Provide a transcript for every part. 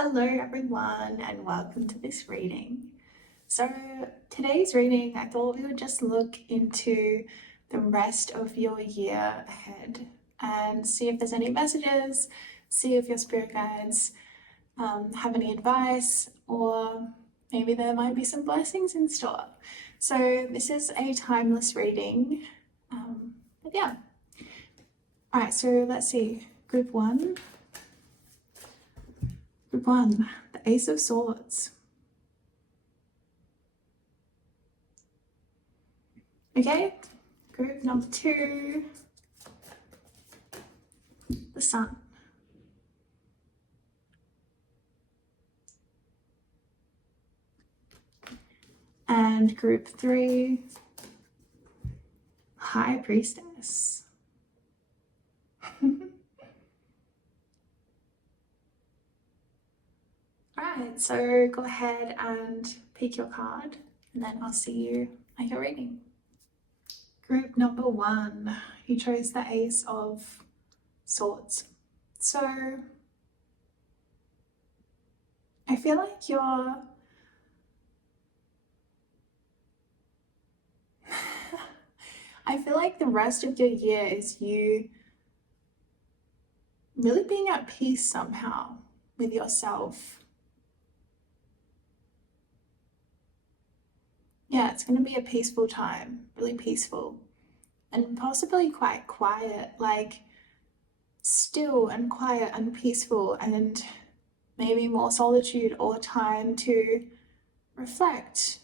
Hello everyone and welcome to this reading. So today's reading, I thought we would just look into the rest of your year ahead and see if there's any messages, see if your spirit guides have any advice, or maybe there might be some blessings in store. So this is a timeless reading, but yeah. All right, so let's see, Group 1, the Ace of Swords. Okay, group number 2, the Sun. And group 3, High Priestess. Alright, so go ahead and pick your card and then I'll see you at your reading. Group number 1, you chose the Ace of Swords. So I feel like the rest of your year is you really being at peace somehow with yourself. Yeah, it's going to be a peaceful time, really peaceful, and possibly quite quiet, like still and quiet and peaceful, and maybe more solitude or time to reflect.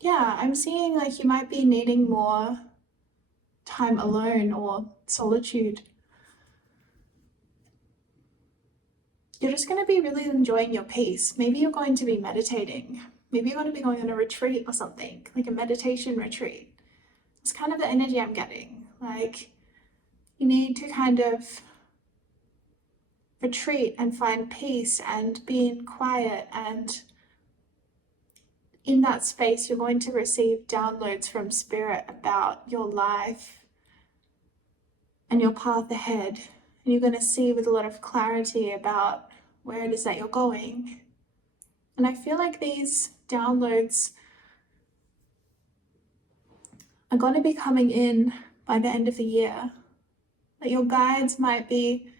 Yeah, I'm seeing like you might be needing more time alone or solitude. You're just going to be really enjoying your peace. Maybe you're going to be meditating. Maybe you're going to be going on a retreat or something, like a meditation retreat. It's kind of the energy I'm getting. Like you need to kind of retreat and find peace and be in quiet, and in that space you're going to receive downloads from spirit about your life and your path ahead, and you're going to see with a lot of clarity about where it is that you're going. And I feel like these downloads are going to be coming in by the end of the year. That your guides might be,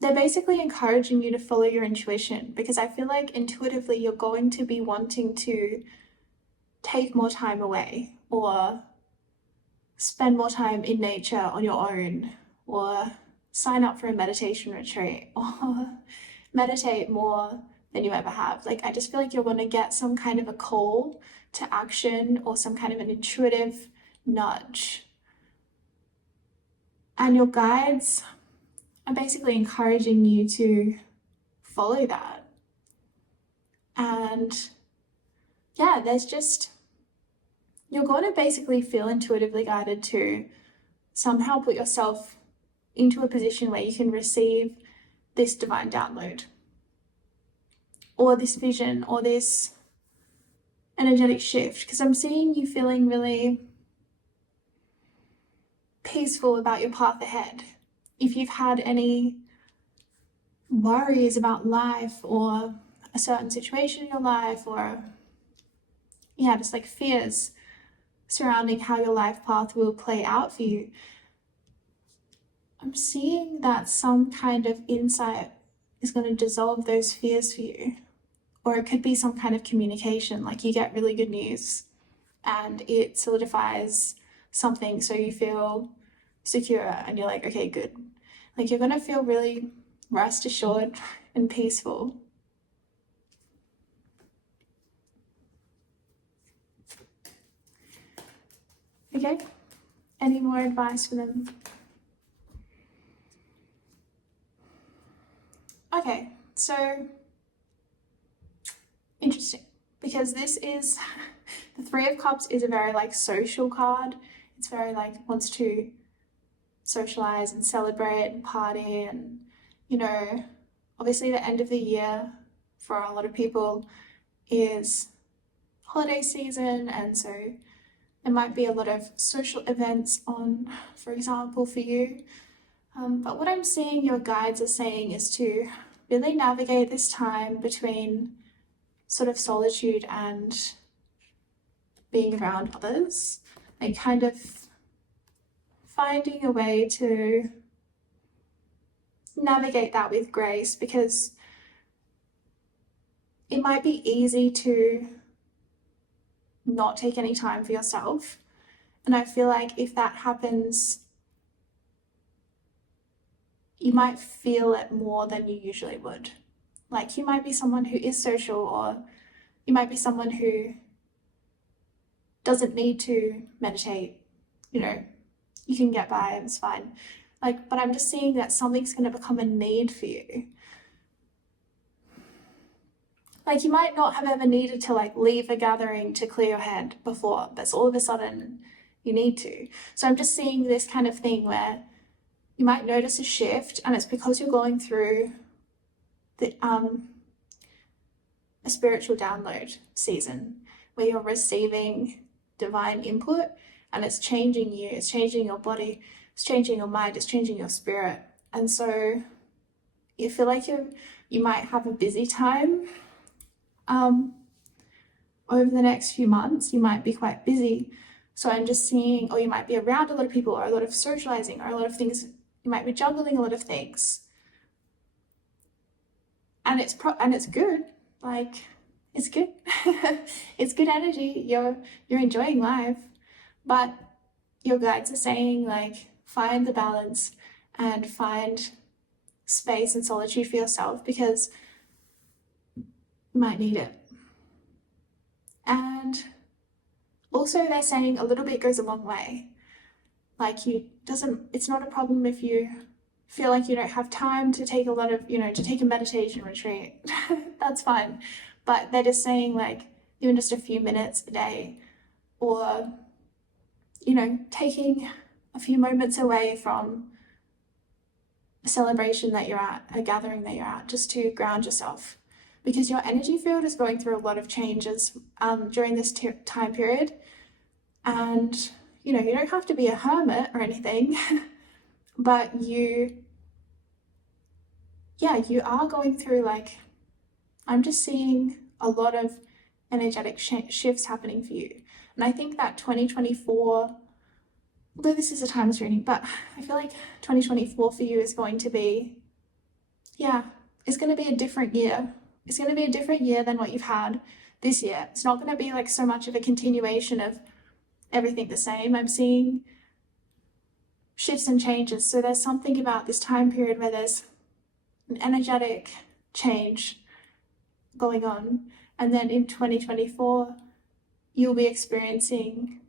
they're basically encouraging you to follow your intuition, because I feel like intuitively you're going to be wanting to take more time away or spend more time in nature on your own, or sign up for a meditation retreat, or meditate more than you ever have. Like I just feel like you're going to get some kind of a call to action or some kind of an intuitive nudge. And your guides are basically encouraging you to follow that. And yeah, you're going to basically feel intuitively guided to somehow put yourself into a position where you can receive this divine download, or this vision, or this energetic shift, because I'm seeing you feeling really peaceful about your path ahead. If you've had any worries about life or a certain situation in your life, or yeah, just like fears surrounding how your life path will play out for you, I'm seeing that some kind of insight is going to dissolve those fears for you. Or it could be some kind of communication, like you get really good news and it solidifies something, so you feel secure and you're like, okay, good. Like you're going to feel really rest assured and peaceful. Okay, any more advice for them? Okay, so interesting, because this is the Three of Cups is a very like social card. It's very like wants to socialize and celebrate and party, and you know, obviously the end of the year for a lot of people is holiday season, and so there might be a lot of social events on, for example, for you. But what I'm seeing your guides are saying is to really navigate this time between sort of solitude and being around others, and kind of finding a way to navigate that with grace, because it might be easy to not take any time for yourself. And I feel like if that happens, you might feel it more than you usually would. Like, you might be someone who is social, or you might be someone who doesn't need to meditate, you know, you can get by, it's fine. Like, but I'm just seeing that something's going to become a need for you. Like, you might not have ever needed to like leave a gathering to clear your head before, but all of a sudden you need to. So I'm just seeing this kind of thing where you might notice a shift, and it's because you're going through the a spiritual download season where you're receiving divine input, and it's changing you, it's changing your body, it's changing your mind, it's changing your spirit. And so you feel like you might have a busy time over the next few months. You might be quite busy. So I'm just seeing, or you might be around a lot of people, or a lot of socializing, or a lot of things. You might be juggling a lot of things, and it's good. Like, it's good. It's good energy. You're enjoying life, but your guides are saying, like, find the balance and find space and solitude for yourself, because you might need it. And also they're saying a little bit goes a long way. Like, it's not a problem if you feel like you don't have time to take to take a meditation retreat. That's fine. But they're just saying, like, even just a few minutes a day, or, taking a few moments away from a celebration that you're at, a gathering that you're at, just to ground yourself. Because your energy field is going through a lot of changes during this time period. And, you don't have to be a hermit or anything, but you are going through, like, I'm just seeing a lot of energetic shifts happening for you. And I think that 2024, although this is a timeless reading, but I feel like 2024 for you is going to be, it's going to be a different year. It's going to be a different year than what you've had this year. It's not going to be like so much of a continuation of everything the same. I'm seeing shifts and changes. So there's something about this time period where there's an energetic change going on. And then in 2024, you'll be experiencing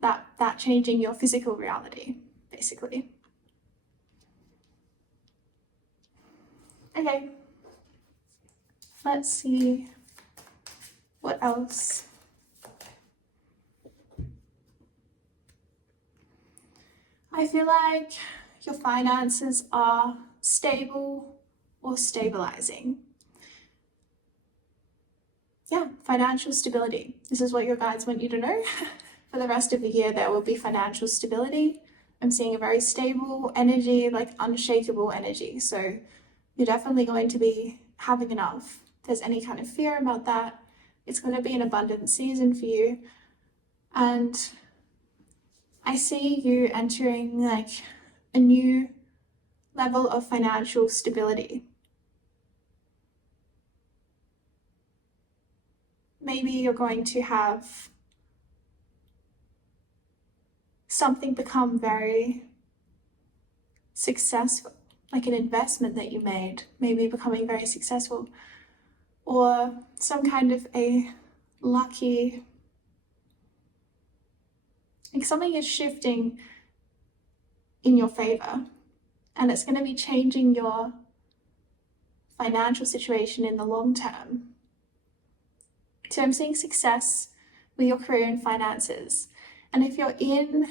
that changing your physical reality, basically. Okay. Let's see what else. I feel like your finances are stable or stabilizing. Yeah, financial stability. This is what your guides want you to know. For the rest of the year, there will be financial stability. I'm seeing a very stable energy, like unshakable energy. So you're definitely going to be having enough. If there's any kind of fear about that, it's going to be an abundant season for you. And I see you entering like a new level of financial stability. Maybe you're going to have something become very successful, like an investment that you made, maybe becoming very successful, or some kind of a lucky, like something is shifting in your favor, and it's going to be changing your financial situation in the long term. So I'm seeing success with your career and finances. And if you're in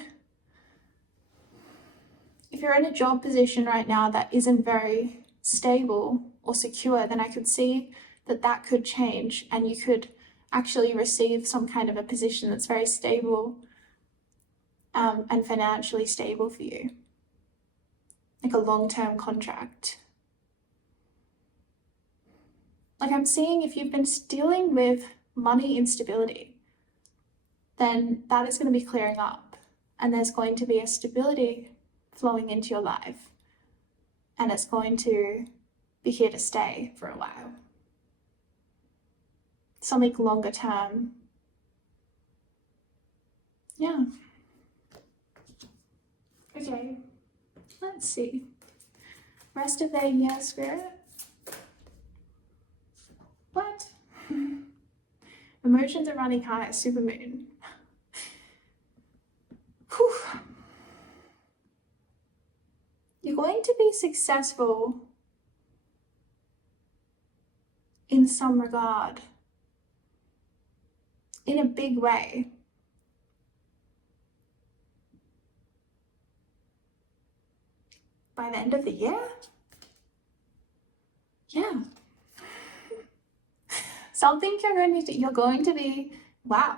a job position right now that isn't very stable or secure, then I could see that could change, and you could actually receive some kind of a position that's very stable and financially stable for you. a long-term contract. Like I'm seeing if you've been dealing with money instability, then that is going to be clearing up, and there's going to be a stability flowing into your life, and it's going to be here to stay for a while. Something longer term. Yeah. Okay, let's see. Rest of their year, Spirit. What? Emotions are running high, supermoon. Whew. You're going to be successful in some regard, in a big way. By the end of the year? Yeah. Something you're going to be, wow.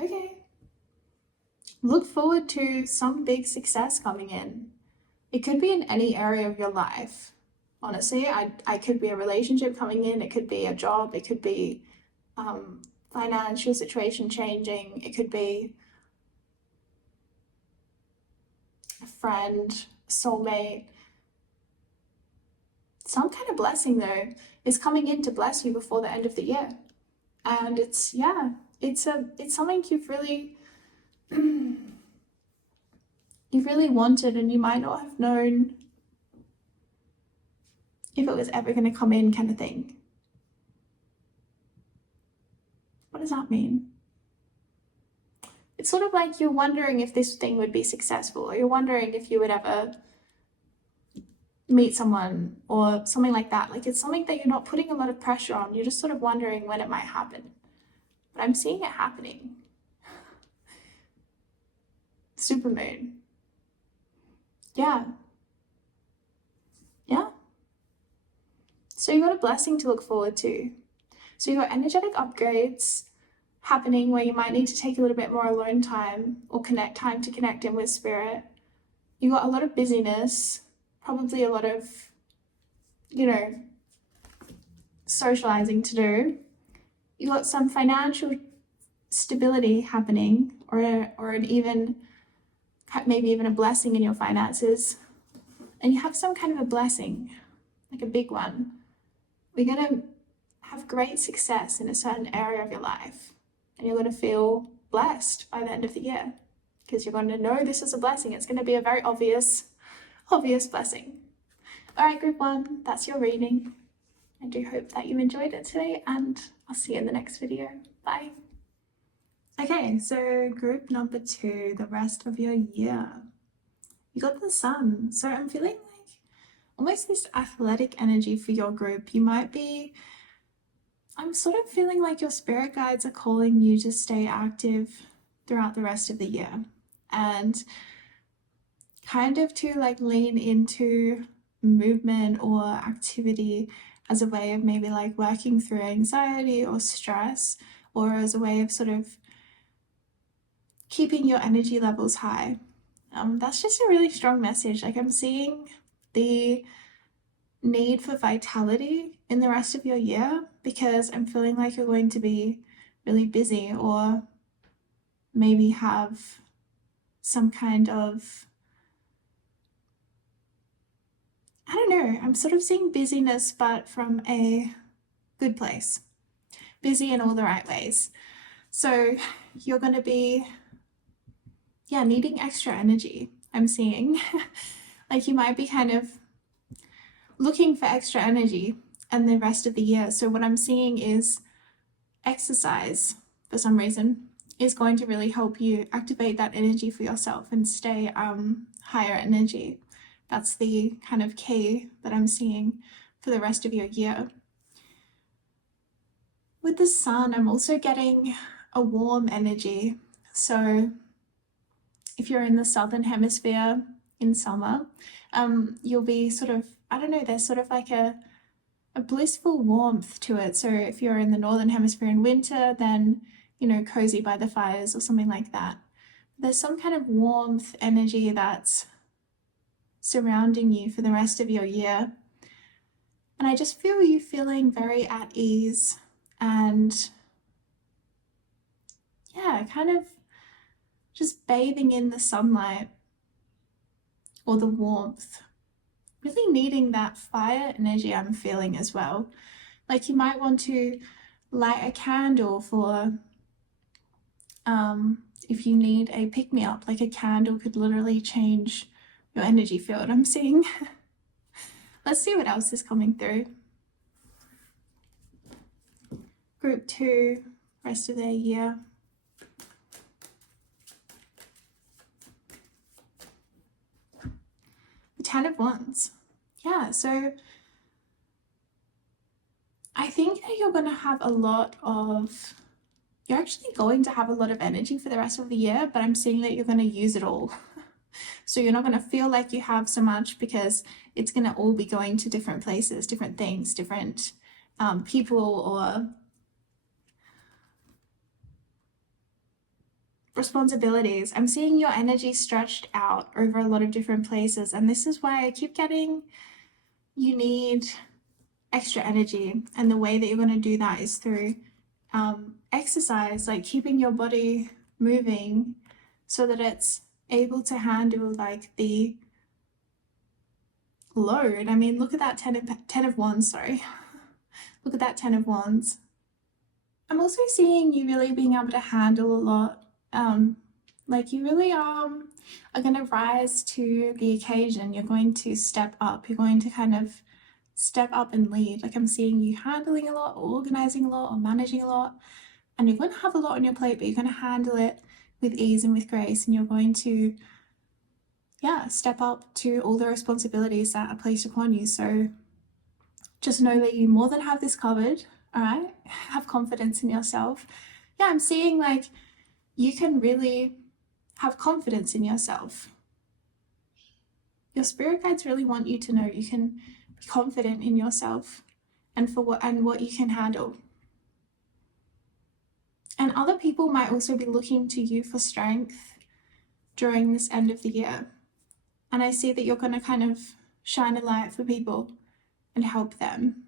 Okay. Look forward to some big success coming in. It could be in any area of your life. Honestly, I could be a relationship coming in, it could be a job, it could be financial situation changing, it could be a friend, soulmate. Some kind of blessing though is coming in to bless you before the end of the year. And it's something you've really you've really wanted, and you might not have known if it was ever going to come in, kind of thing. What does that mean? It's sort of like you're wondering if this thing would be successful, or you're wondering if you would ever meet someone or something like that. Like it's something that you're not putting a lot of pressure on. You're just sort of wondering when it might happen. But I'm seeing it happening. Supermoon. Yeah. Yeah. So you've got a blessing to look forward to. So you've got energetic upgrades happening where you might need to take a little bit more alone time or time to connect in with spirit. You've got a lot of busyness, probably a lot of, socializing to do. You've got some financial stability happening, or maybe even a blessing in your finances. And you have some kind of a blessing, like a big one. We're going to have great success in a certain area of your life, and you're going to feel blessed by the end of the year because you're going to know this is a blessing. It's going to be a very obvious blessing. All right, group 1, that's your reading. I do hope that you enjoyed it today, and I'll see you in the next video. Bye. Okay, so group number 2, the rest of your year. You got the Sun. So I'm feeling like almost this athletic energy for your group. I'm sort of feeling like your spirit guides are calling you to stay active throughout the rest of the year, and kind of to like lean into movement or activity as a way of maybe like working through anxiety or stress, or as a way of sort of keeping your energy levels high. That's just a really strong message. Like I'm seeing the need for vitality in the rest of your year, because I'm feeling like you're going to be really busy, or maybe have some kind of, I don't know, I'm sort of seeing busyness, but from a good place. Busy in all the right ways. So you're going to be, needing extra energy, I'm seeing. Like you might be kind of looking for extra energy and the rest of the year. So what I'm seeing is exercise, for some reason, is going to really help you activate that energy for yourself and stay higher energy. That's the kind of key that I'm seeing for the rest of your year. With the Sun, I'm also getting a warm energy. So if you're in the Southern Hemisphere in summer, you'll be sort of, I don't know, there's sort of like a blissful warmth to it. So if you're in the Northern Hemisphere in winter, then, cozy by the fires or something like that. There's some kind of warmth energy that's surrounding you for the rest of your year. And I just feel you feeling very at ease and yeah, kind of just bathing in the sunlight or the warmth, really needing that fire energy I'm feeling as well. Like you might want to light a candle for, if you need a pick-me-up, like a candle could literally change your energy field, I'm seeing. Let's see what else is coming through. Group 2, rest of their year. The 10 of Wands. Yeah, so I think that you're actually going to have a lot of energy for the rest of the year, but I'm seeing that you're going to use it all. So you're not going to feel like you have so much because it's going to all be going to different places, different things, different people or responsibilities. I'm seeing your energy stretched out over a lot of different places, and this is why I keep getting you need extra energy, and the way that you're going to do that is through exercise, like keeping your body moving so that it's able to handle like the load. I mean, look at that 10 of Wands, sorry. Look at that 10 of Wands. I'm also seeing you really being able to handle a lot. Like you really are going to rise to the occasion. You're going to step up. You're going to kind of step up and lead. Like I'm seeing you handling a lot, or organizing a lot, or managing a lot. And you're going to have a lot on your plate, but you're going to handle it with ease and with grace. And you're going to, yeah, step up to all the responsibilities that are placed upon you. So just know that you more than have this covered, all right? Have confidence in yourself. Yeah, I'm seeing like you can really have confidence in yourself. Your spirit guides really want you to know you can be confident in yourself and what you can handle. And other people might also be looking to you for strength during this end of the year. And I see that you're going to kind of shine a light for people and help them.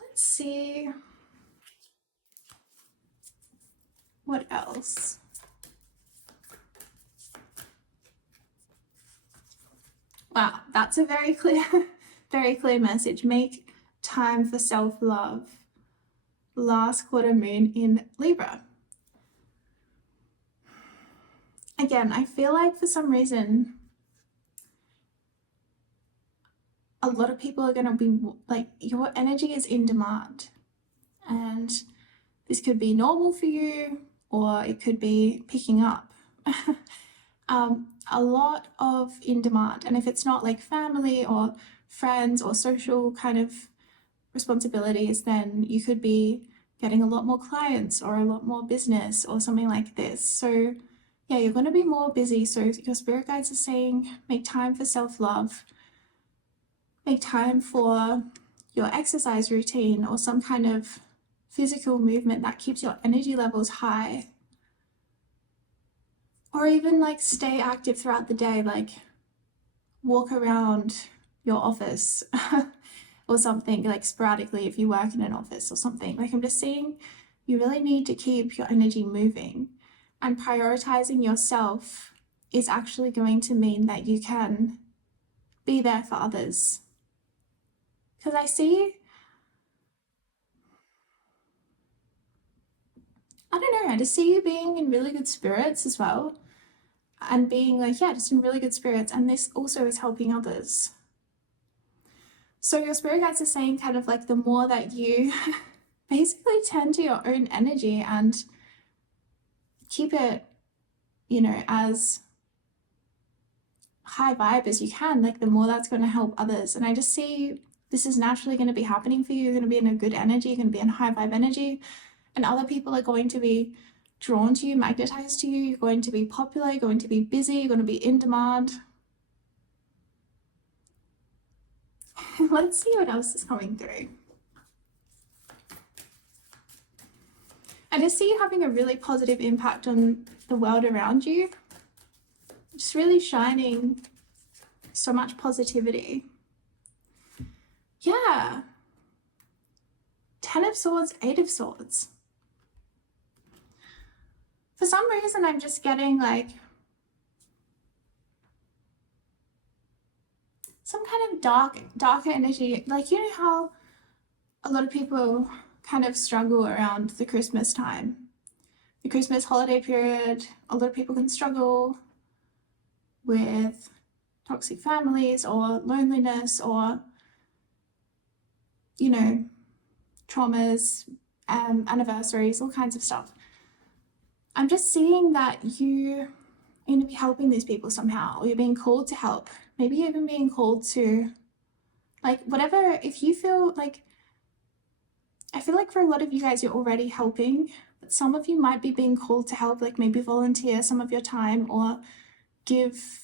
Let's see. What else? Wow, that's a very clear, very clear message. Make time for self-love. Last quarter moon in Libra. Again, I feel like for some reason, a lot of people are going to be like, your energy is in demand. And this could be normal for you, or it could be picking up. A lot of in demand. And if it's not like family or friends or social kind of responsibilities, then you could be getting a lot more clients or a lot more business or something like this. So yeah, you're going to be more busy. So your spirit guides are saying, make time for self-love. Make time for your exercise routine or some kind of physical movement that keeps your energy levels high. Or even like stay active throughout the day, like walk around your office or something, like sporadically if you work in an office or something. Like I'm just seeing you really need to keep your energy moving, and prioritizing yourself is actually going to mean that you can be there for others. Because I don't know, I just see you being in really good spirits as well. And being like, yeah, just in really good spirits. And this also is helping others. So your spirit guides are saying kind of like the more that you basically tend to your own energy and keep it, as high vibe as you can, like the more that's going to help others. And I just see this is naturally going to be happening for you. You're going to be in a good energy, you're going to be in high vibe energy, and other people are going to be drawn to you, magnetized to you. You're going to be popular, you're going to be busy, you're going to be in demand. Let's see what else is coming through. I just see you having a really positive impact on the world around you. just really shining so much positivity. Yeah. 10 of Swords, 8 of Swords. For some reason, I'm just getting like some kind of darker energy. Like, you know how a lot of people kind of struggle around the Christmas time, the Christmas holiday period. A lot of people can struggle with toxic families or loneliness or, you know, traumas, anniversaries, all kinds of stuff. I'm just seeing that you're going to be helping these people somehow, or you're being called to help. Maybe you're even being called to, like, whatever, if you feel like, I feel like for a lot of you guys, you're already helping, but some of you might be being called to help, like maybe volunteer some of your time or give,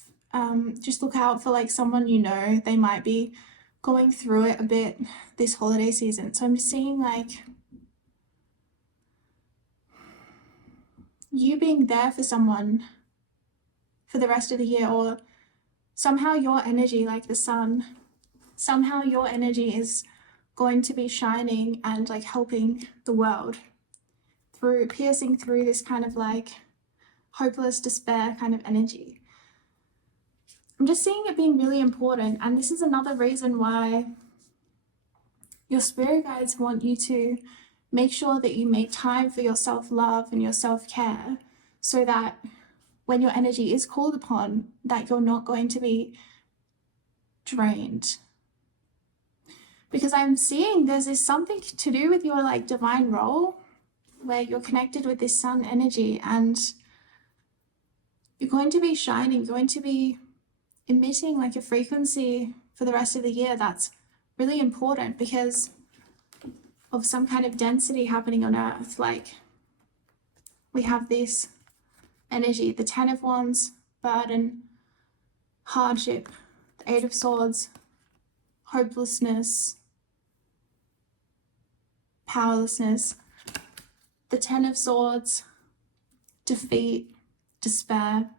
just look out for like someone you know, they might be going through it a bit this holiday season. So I'm just seeing like you being there for someone for the rest of the year, or somehow your energy, like the sun, somehow your energy is going to be shining and like helping the world through, piercing through this kind of like hopeless despair kind of energy. I'm just seeing it being really important, and this is another reason why your spirit guides want you to make sure that you make time for your self-love and your self-care, so that when your energy is called upon, that you're not going to be drained. Because I'm seeing there's this something to do with your like divine role where you're connected with this sun energy, and you're going to be shining, going to be emitting like a frequency for the rest of the year that's really important because of some kind of density happening on Earth. Like, we have this energy, the 10 of Wands, burden, hardship, the 8 of Swords, hopelessness, powerlessness, the 10 of Swords, defeat, despair,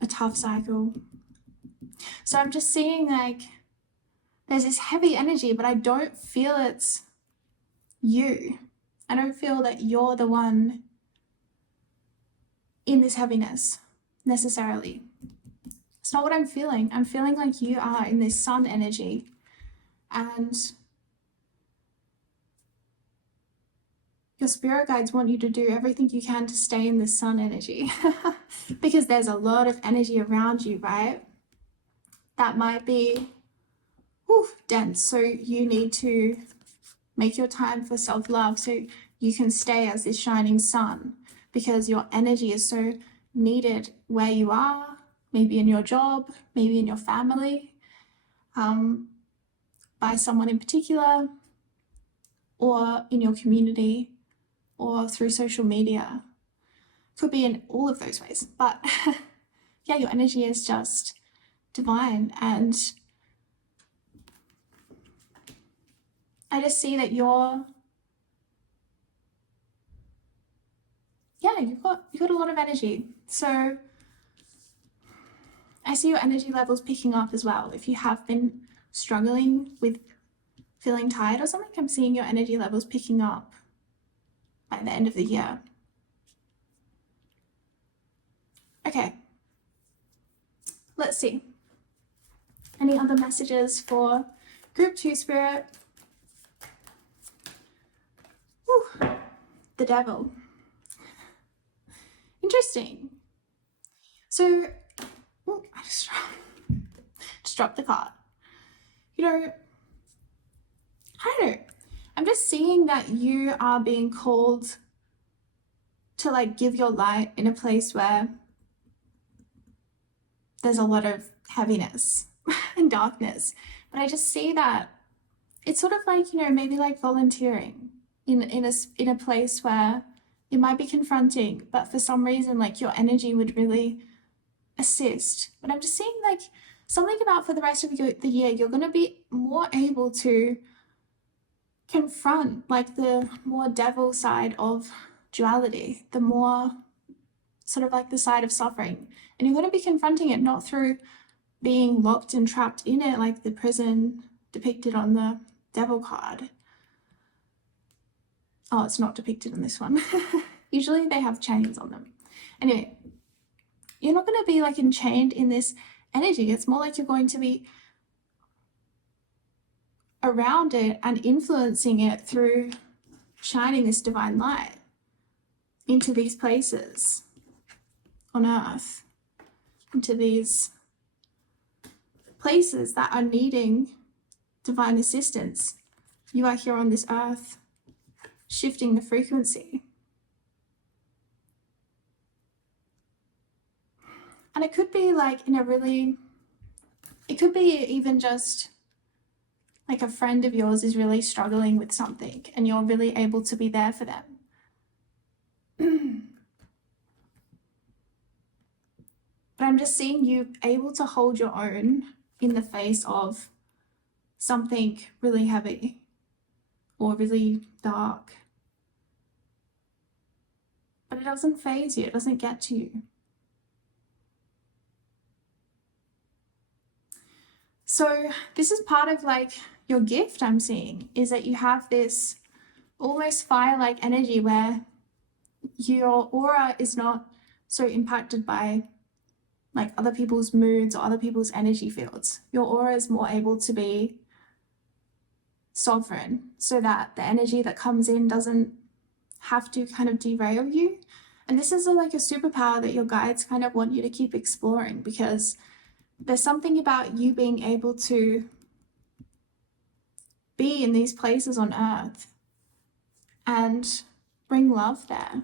a tough cycle. So I'm just seeing like there's this heavy energy, but I don't feel it's you. I don't feel that you're the one in this heaviness necessarily. It's not what I'm feeling. I'm feeling like you are in this sun energy, and your spirit guides want you to do everything you can to stay in this sun energy because there's a lot of energy around you, right? That might be dense. So you need to make your time for self-love so you can stay as this shining sun, because your energy is so needed where you are, maybe in your job, maybe in your family, by someone in particular, or in your community, or through social media. Could be in all of those ways, but yeah, your energy is just divine. And I just see that you've got a lot of energy. So I see your energy levels picking up as well. If you have been struggling with feeling tired or something, I'm seeing your energy levels picking up by the end of the year. Okay, let's see. Any other messages for Group 2 Spirit? Whew, the Devil. Interesting. So, I just dropped the card. You know, I don't know. I'm just seeing that you are being called to like give your light in a place where there's a lot of heaviness and darkness. But I just see that it's sort of like, you know, maybe like volunteering in a place where it might be confronting, but for some reason, like your energy would really assist. But I'm just seeing like something about for the rest of the year, you're going to be more able to confront like the more devil side of duality, the more sort of like the side of suffering. And you're going to be confronting it not through being locked and trapped in it like the prison depicted on the devil card. Oh, it's not depicted in this one. Usually they have chains on them. Anyway, you're not going to be like enchained in this energy. It's more like you're going to be around it and influencing it through shining this divine light into these places on earth, into these places that are needing divine assistance. You are here on this earth shifting the frequency. And it could be like it could be even just like a friend of yours is really struggling with something and you're really able to be there for them. But I'm just seeing you able to hold your own in the face of something really heavy or really dark. But it doesn't faze you, it doesn't get to you. So this is part of like your gift I'm seeing, is that you have this almost fire-like energy where your aura is not so impacted by like other people's moods or other people's energy fields. Your aura is more able to be sovereign so that the energy that comes in doesn't have to kind of derail you. And this is like a superpower that your guides kind of want you to keep exploring, because there's something about you being able to be in these places on earth and bring love there,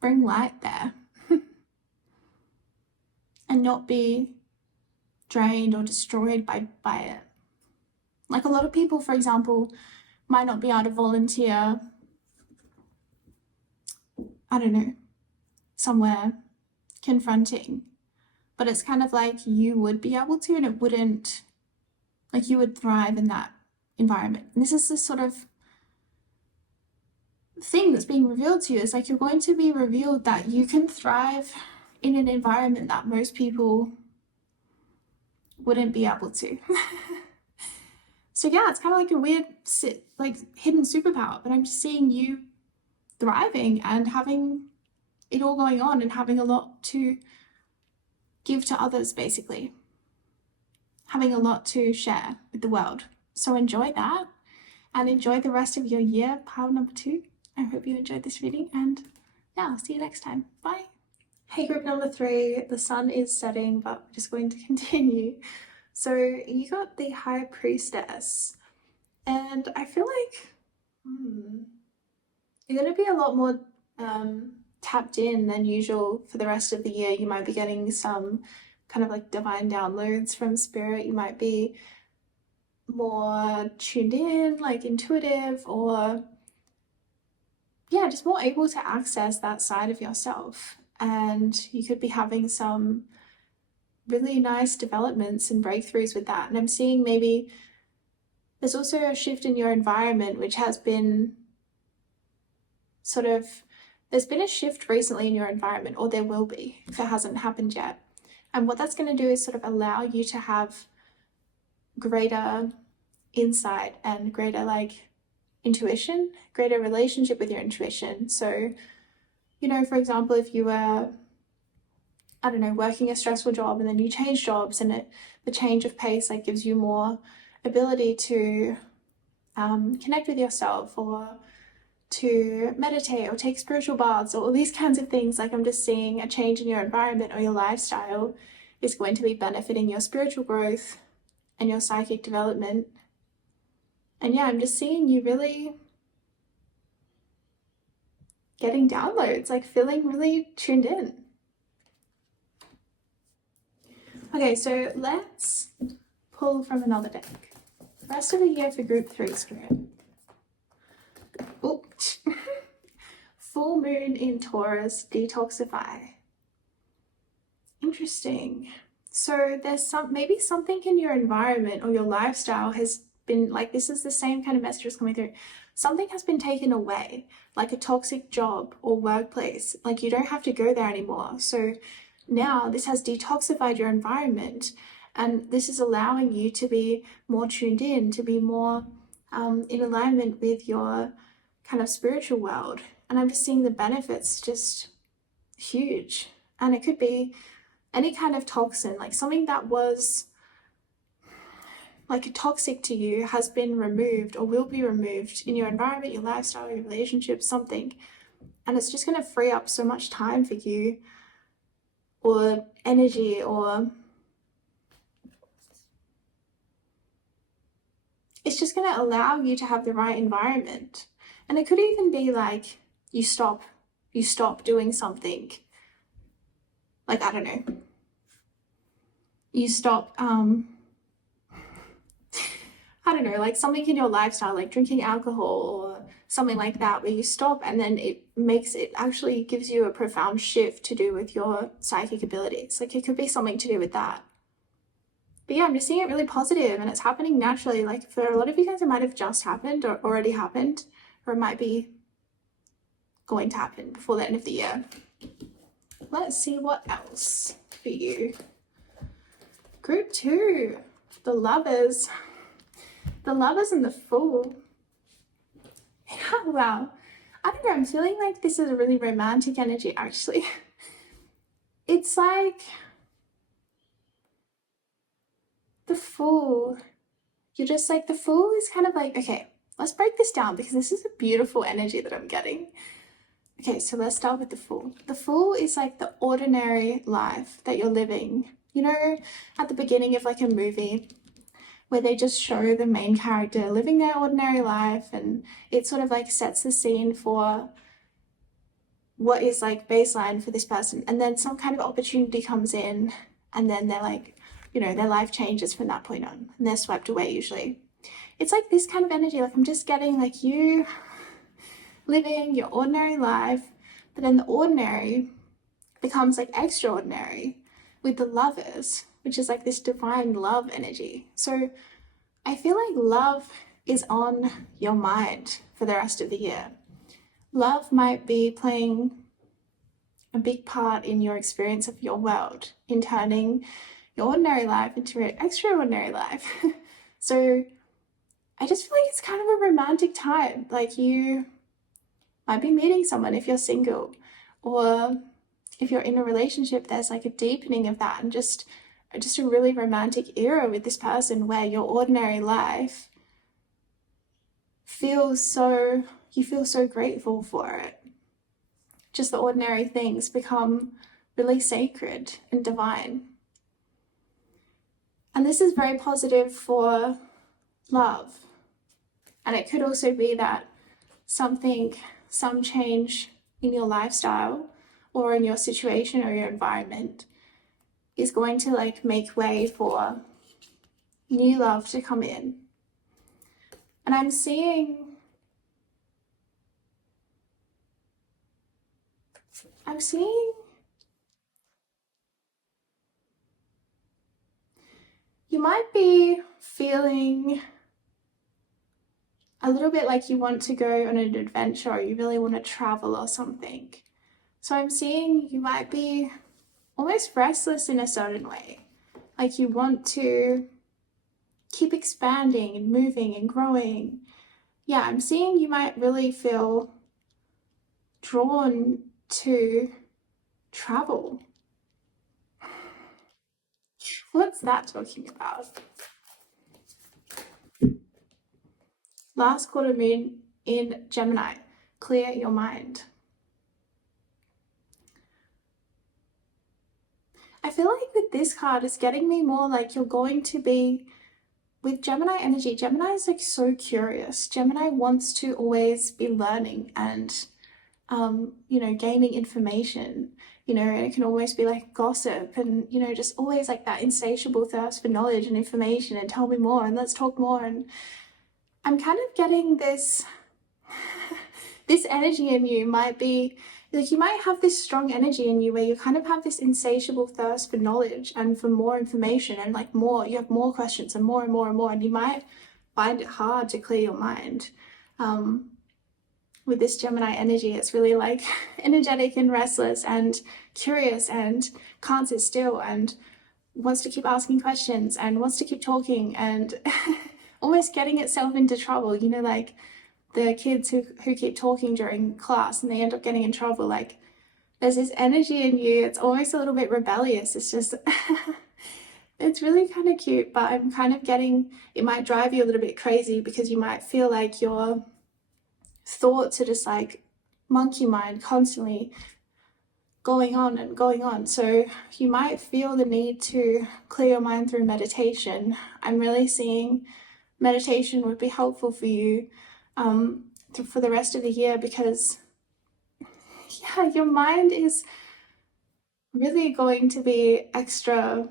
bring light there, and not be drained or destroyed by it. Like a lot of people, for example, might not be able to volunteer, I don't know, somewhere confronting, but it's kind of like you would be able to, and it wouldn't, like you would thrive in that environment. And this is this sort of thing that's being revealed to you. It's like you're going to be revealed that you can thrive in an environment that most people wouldn't be able to. So yeah, it's kind of like a weird hidden superpower, but I'm just seeing you thriving and having it all going on and having a lot to give to others, basically. Having a lot to share with the world. So enjoy that and enjoy the rest of your year, pile number 2. I hope you enjoyed this reading, and yeah, I'll see you next time. Bye. Hey, group number 3, the sun is setting, but we're just going to continue. So you got the High Priestess, and I feel like you're going to be a lot more tapped in than usual for the rest of the year. You might be getting some kind of like divine downloads from spirit. You might be more tuned in, like intuitive, or yeah, just more able to access that side of yourself. And you could be having some really nice developments and breakthroughs with that. And I'm seeing maybe there's also a shift in your environment, which has been there's been a shift recently in your environment, or there will be if it hasn't happened yet. And what that's going to do is sort of allow you to have greater insight and greater like intuition, greater relationship with your intuition. So, you know, for example, if you were, I don't know, working a stressful job and then you change jobs, and the change of pace like gives you more ability to connect with yourself, or to meditate, or take spiritual baths, or all these kinds of things. Like I'm just seeing a change in your environment or your lifestyle is going to be benefiting your spiritual growth and your psychic development. And yeah, I'm just seeing you really getting downloads, like feeling really tuned in. Okay, so let's pull from another deck. Rest of the year for group 3, Spirit. Oh. Full moon in Taurus, detoxify. Interesting. So there's maybe something in your environment or your lifestyle has been like, this is the same kind of messages coming through. something has been taken away, like a toxic job or workplace. Like you don't have to go there anymore. So now this has detoxified your environment, and this is allowing you to be more tuned in, to be more in alignment with your kind of spiritual world. And I'm just seeing the benefits just huge. And it could be any kind of toxin, like something that was like toxic to you has been removed or will be removed in your environment, your lifestyle, your relationship, something. And it's just going to free up so much time for you, or energy, or it's just going to allow you to have the right environment. And it could even be like you stop doing something. Like, I don't know, you stop I don't know, like something in your lifestyle, like drinking alcohol or something like that, where you stop and then it actually gives you a profound shift to do with your psychic abilities. Like it could be something to do with that. But yeah, I'm just seeing it really positive, and it's happening naturally. Like for a lot of you guys, it might have just happened or already happened, or it might be going to happen before the end of the year. Let's see what else for you. Group 2, the Lovers. The Lovers and the Fool. Wow. I don't know, I'm feeling like this is a really romantic energy, actually. It's like the Fool. You're just like, the Fool is kind of like, okay, let's break this down because this is a beautiful energy that I'm getting. Okay, so let's start with the Fool. The Fool is like the ordinary life that you're living. You know, at the beginning of like a movie, where they just show the main character living their ordinary life, and it sort of like sets the scene for what is like baseline for this person, and then some kind of opportunity comes in, and then they're like, you know, their life changes from that point on, and they're swept away usually. It's like this kind of energy. Like I'm just getting like you living your ordinary life, but then the ordinary becomes like extraordinary with the Lovers, which is like this divine love energy. So I feel like love is on your mind for the rest of the year. Love might be playing a big part in your experience of your world, in turning your ordinary life into an extraordinary life. So I just feel like it's kind of a romantic time. Like you might be meeting someone if you're single, or if you're in a relationship, there's like a deepening of that, and just a really romantic era with this person where your ordinary life you feel so grateful for it. Just the ordinary things become really sacred and divine. And this is very positive for love. And it could also be that some change in your lifestyle or in your situation or your environment is going to like make way for new love to come in. And I'm seeing you might be feeling a little bit like you want to go on an adventure, or you really want to travel or something. So I'm seeing you might be almost restless in a certain way. Like you want to keep expanding and moving and growing. Yeah, I'm seeing you might really feel drawn to travel. What's that talking about? Last quarter moon in Gemini. Clear your mind. I feel like with this card, it's getting me more like you're going to be, with Gemini energy, Gemini is like so curious. Gemini wants to always be learning and, you know, gaining information, you know, and it can almost be like gossip and, you know, just always like that insatiable thirst for knowledge and information and tell me more and let's talk more. And I'm kind of getting this energy in you might be like, you might have this strong energy in you where you kind of have this insatiable thirst for knowledge and for more information, and like more, you have more questions and more and more and more, and you might find it hard to clear your mind. with this Gemini energy. It's really like energetic and restless and curious and can't sit still and wants to keep asking questions and wants to keep talking and almost getting itself into trouble, you know, like the kids who keep talking during class and they end up getting in trouble. Like there's this energy in you, it's almost a little bit rebellious. It's just it's really kind of cute, but I'm kind of getting, it might drive you a little bit crazy because you might feel like your thoughts are just like monkey mind constantly going on and going on. So you might feel the need to clear your mind through meditation. I'm really seeing meditation would be helpful for you for the rest of the year because, yeah, your mind is really going to be extra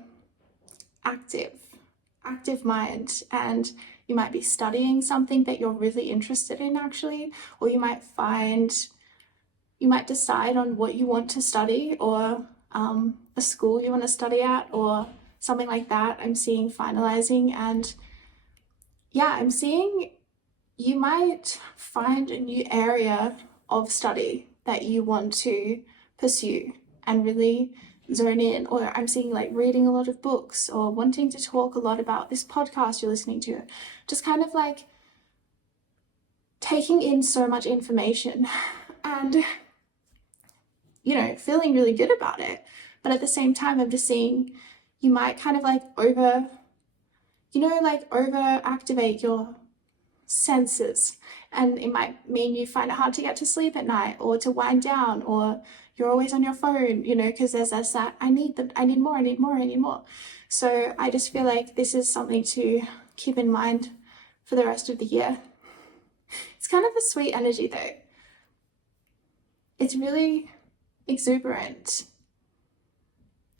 active mind, and you might be studying something that you're really interested in actually, or you might decide on what you want to study, or a school you want to study at, or something like that. I'm seeing finalizing, and yeah, I'm seeing you might find a new area of study that you want to pursue and really zone in. Or I'm seeing like reading a lot of books or wanting to talk a lot about this podcast you're listening to, just kind of like taking in so much information and, you know, feeling really good about it. But at the same time, I'm just seeing you might kind of like over activate your senses, and it might mean you find it hard to get to sleep at night or to wind down, or you're always on your phone, you know, because there's that I need more. So I just feel like this is something to keep in mind for the rest of the year. It's kind of a sweet energy though. It's really exuberant.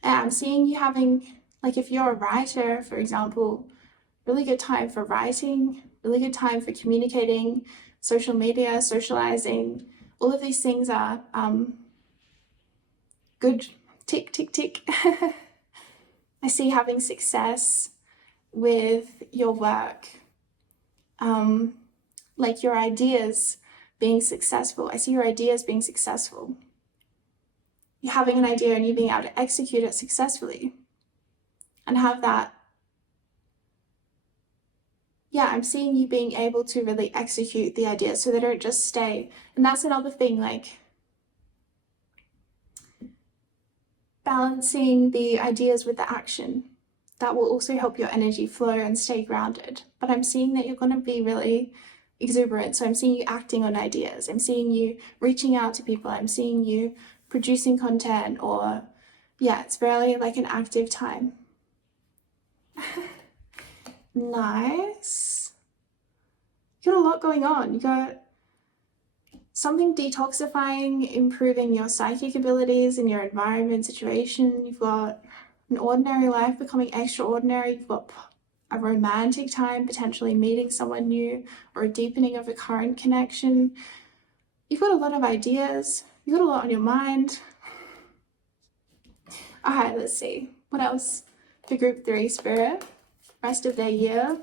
And I'm seeing you having, like, if you're a writer, for example, really good time for writing, really good time for communicating, social media, socializing. All of these things are good. Tick, tick, tick. I see having success with your work, like your ideas being successful. I see your ideas being successful. You're having an idea and you being able to execute it successfully and have that. Yeah, I'm seeing you being able to really execute the ideas so they don't just stay. And that's another thing, like balancing the ideas with the action. That will also help your energy flow and stay grounded. But I'm seeing that you're going to be really exuberant. So I'm seeing you acting on ideas. I'm seeing you reaching out to people. I'm seeing you producing content, or yeah, it's really like an active time. Nice. You got a lot going on. You got something detoxifying, improving your psychic abilities in your environment situation. You've got an ordinary life becoming extraordinary. You've got a romantic time, potentially meeting someone new, or a deepening of a current connection. You've got a lot of ideas. You've got a lot on your mind. All right, let's see. What else for group 3, Spirit? Rest of their year.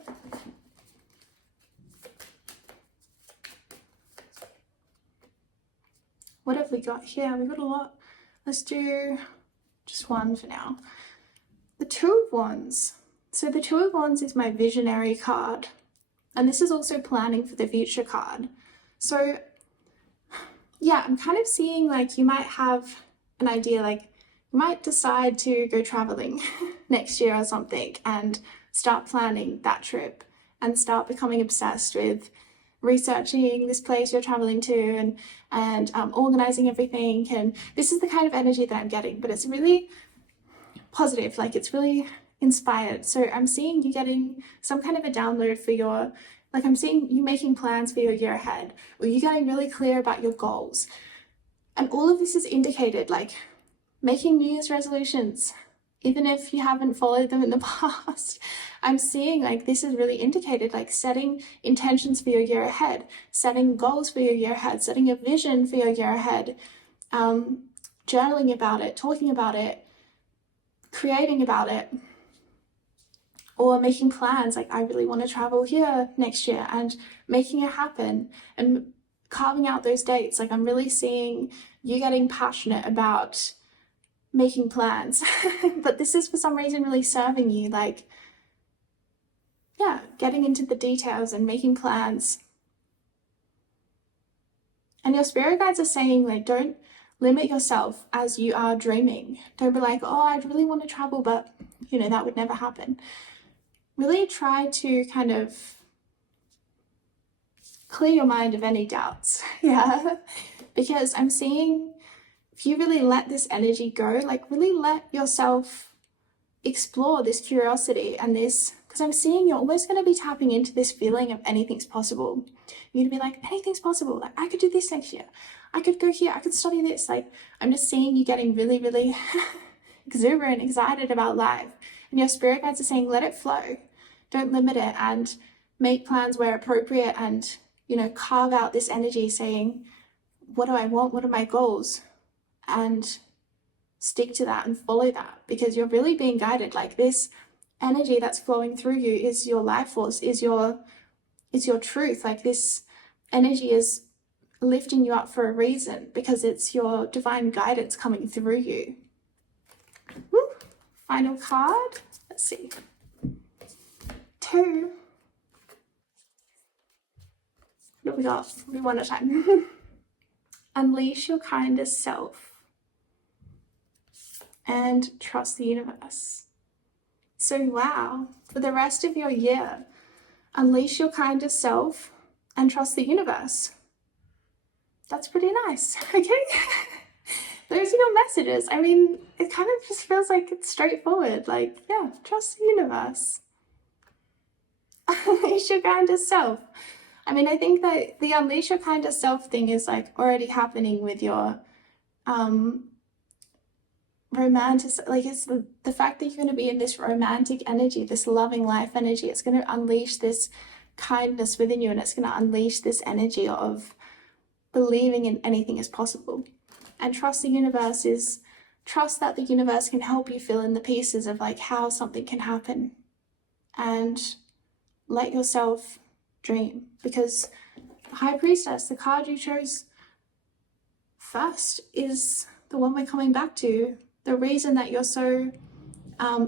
What have we got here? We've got a lot. Let's do just one for now. The Two of Wands. So the Two of Wands is my visionary card. And this is also planning for the future card. So yeah, I'm kind of seeing like you might have an idea, like you might decide to go traveling next year or something and start planning that trip and start becoming obsessed with researching this place you're traveling to and organizing everything. And this is the kind of energy that I'm getting, but it's really positive, like it's really inspired. So I'm seeing you getting some kind of a download for your, like I'm seeing you making plans for your year ahead, or you getting really clear about your goals. And all of this is indicated, like making New Year's resolutions, even if you haven't followed them in the past. I'm seeing like this is really indicated, like setting intentions for your year ahead, setting goals for your year ahead, setting a vision for your year ahead, journaling about it, talking about it, creating about it. or making plans, like I really want to travel here next year, and making it happen and carving out those dates. Like I'm really seeing you getting passionate about making plans. But this is for some reason really serving you, like, yeah, getting into the details and making plans. And your spirit guides are saying, like, don't limit yourself as you are dreaming. Don't be like, oh, I really want to travel, but you know, that would never happen. Really try to kind of clear your mind of any doubts. Yeah. Because I'm seeing if you really let this energy go, like really let yourself explore this curiosity and this, because I'm seeing you're almost going to be tapping into this feeling of anything's possible. You're going to be like, anything's possible. Like I could do this next year. I could go here. I could study this. Like I'm just seeing you getting really, really exuberant, excited about life. And your spirit guides are saying, let it flow. Don't limit it, and make plans where appropriate, and, you know, carve out this energy saying, what do I want? What are my goals? And stick to that and follow that, because you're really being guided. Like this energy that's flowing through you is your life force, is your truth. Like this energy is lifting you up for a reason, because it's your divine guidance coming through you. Woo. Final card. Let's see. 2. What do we got? We one at a time. Unleash your kindest self and trust the universe. So wow, for the rest of your year, unleash your kindest self and trust the universe. That's pretty nice. Okay. Those are your messages. I mean, it kind of just feels like it's straightforward. Like, yeah, trust the universe. Unleash your kindest self. I mean, I think that the unleash your kindest self thing is like already happening with your romantic, like it's the fact that you're going to be in this romantic energy, this loving life energy. It's going to unleash this kindness within you, and it's going to unleash this energy of believing in anything is possible. And trust the universe is trust that the universe can help you fill in the pieces of like how something can happen, and let yourself dream. Because High Priestess, the card you chose first, is the one we're coming back to. The reason that you're so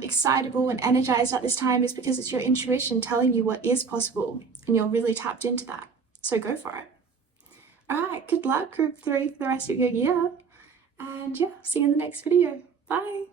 excitable and energized at this time is because it's your intuition telling you what is possible, and you're really tapped into that. So go for it. All right, good luck, group 3, for the rest of your year. And yeah, see you in the next video. Bye.